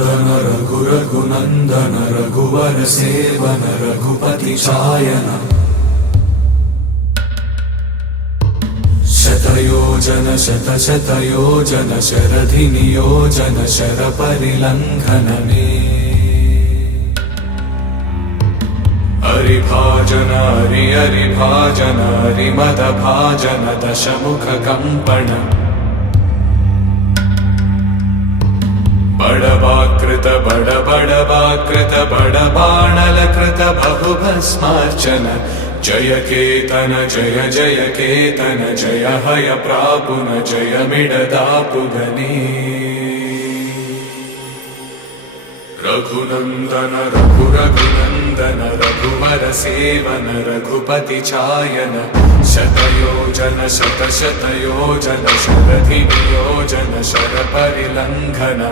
रघुनन्दन रघुरघुनन्दन रघुवर seven Raghupati चायन शतयोजन शतशतयोजन शरधि नियोजन शरपरिलङ्घनने हरिभाजन हरिभाजन हरिमदभाजन दशमुख कंपन बड़वाकृत बड़वाकृत बड़बाणलकृत बहुभस्मार्चन जय केतन जय जय केतन जय हय प्रापुन जय मिडदापुगने रघुनन्दन रघुरघुनन्दन रघुवर सेवन रघुपति चायन शतयोजन शतशतयोजन शरधि नियोजन शरपरिलङ्घन